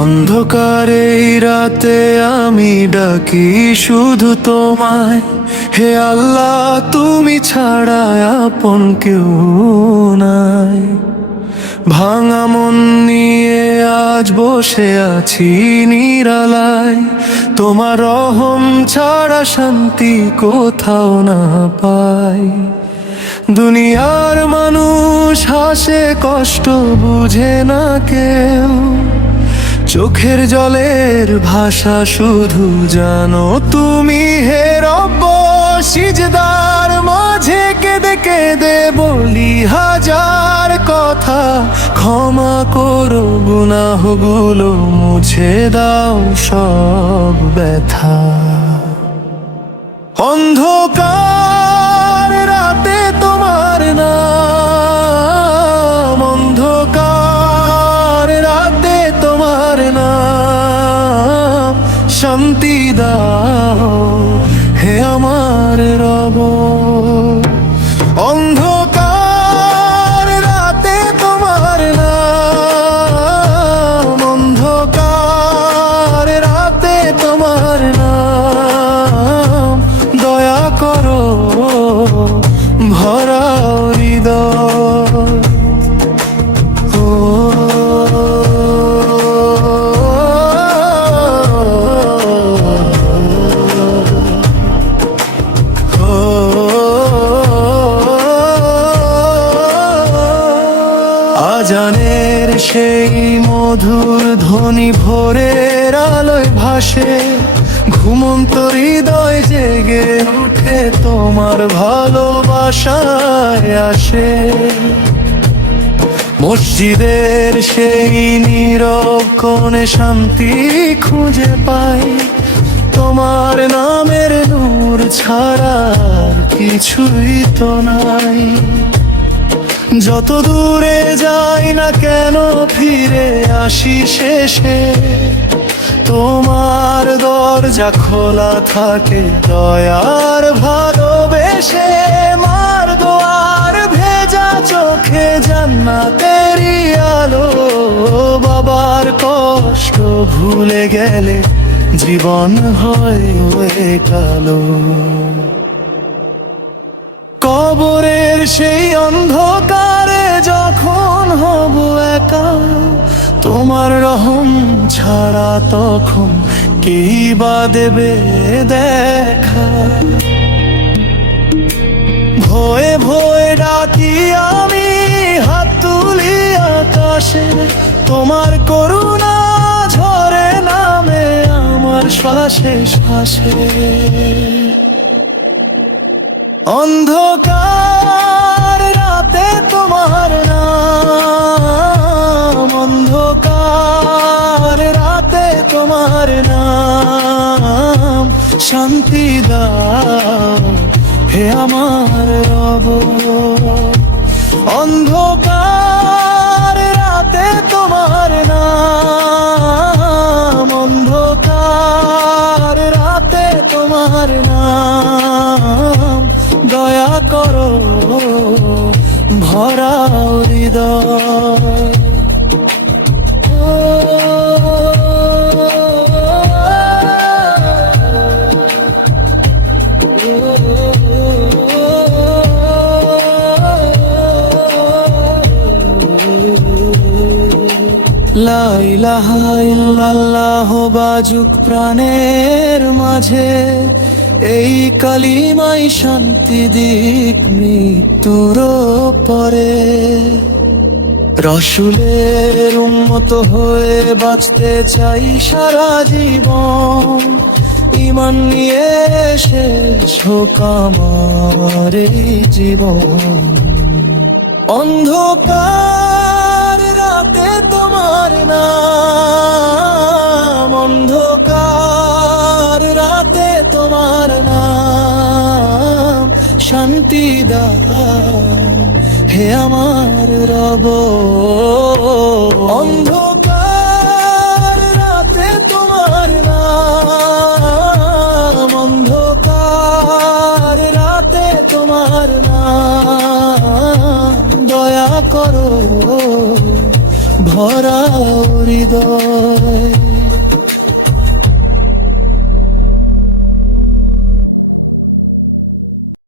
অন্ধকারে রাতে আমি ডাকি শুধু তোমায়, হে আল্লাহ তুমি ছাড়া আপন কেউ নাই। ভাঙা মন নিয়ে আজ বসে আছি নিরালায়, তোমার রহম ছাড়া শান্তি কোথাও না পাই। দুনিয়ার মানুষ হাসে কষ্ট বুঝে না কেউ, চোখের জলের ভাষা শুধু জানো তুমি হে রব্ব। সিজদার মাঝে কেঁদে কেঁদে বলি হাজার কথা, ক্ষমা করো গুনাহগুলো মুছে দাও সব ব্যথা। অন্ধকার রাতে তোমার নাম, অন্ধকার রাতে তোমার নাম, শান্তি দাও হে আমার রব। অন্ধকার রাতে তোমার নাম, অন্ধকার রাতে তোমার নাম, দয়া করো ভরা হৃদয়। আজানের সেই মধুর ধ্বনি ভোরের আলোয় ভাসে, ঘুমন্ত হৃদয় জেগে উঠে তোমার ভালোবাসায় আসে। মসজিদের সেই নীরব কোণে শান্তি খুঁজে পাই, তোমার নামের নূর ছাড়া কিছুই তো নাই। যত দূরে যাই না কেন ফিরে আসি শেষে, তোমার দরজা খোলা থাকে দয়ার ভালোবেসে। মার দোয়ার ভেজা চোখে জান্নাতেরই আলো, বাবার কষ্ট ভুলে গেলে জীবন হয় কালো। কবরের সেই অন্ধকারে যখন হব একা, তোমার রহম ছাড়া তখন কেই বা দেবে দেখা। ভয়ে ভয়ে ডাকি আমি হাত তুলি আকাশে, তোমার করুণা ঝরে নামে আমার শ্বাসে শ্বাসে। অন্ধকার রাতে তোমার নাম, অন্ধকার রাতে তোমার নাম, শান্তি দাও হে আমার রব। অন্ধকার রাতে তোমার নাম, অন্ধকার রাতে তোমার নাম, দয়া করো ভরা হৃদয়। লা ইলাহা ইল্লাল্লাহ বাজুক প্রাণের মাঝে, এই কালিমাই শান্তি দিক মৃত্যুর পরে। রসুলের উম্মত হয়ে বাঁচতে চাই সারা জীবন, ঈমান নিয়ে শেষ হোক আমার এই জীবন। অন্ধকার রাতে তোমার নাম, অন্ধকার রাতে তোমার নাম, শান্তি দাও হে আমার রব। অন্ধকার রাতে তোমার নাম, অন্ধকার রাতে তোমার নাম, দয়া করো ভরা হৃদয়।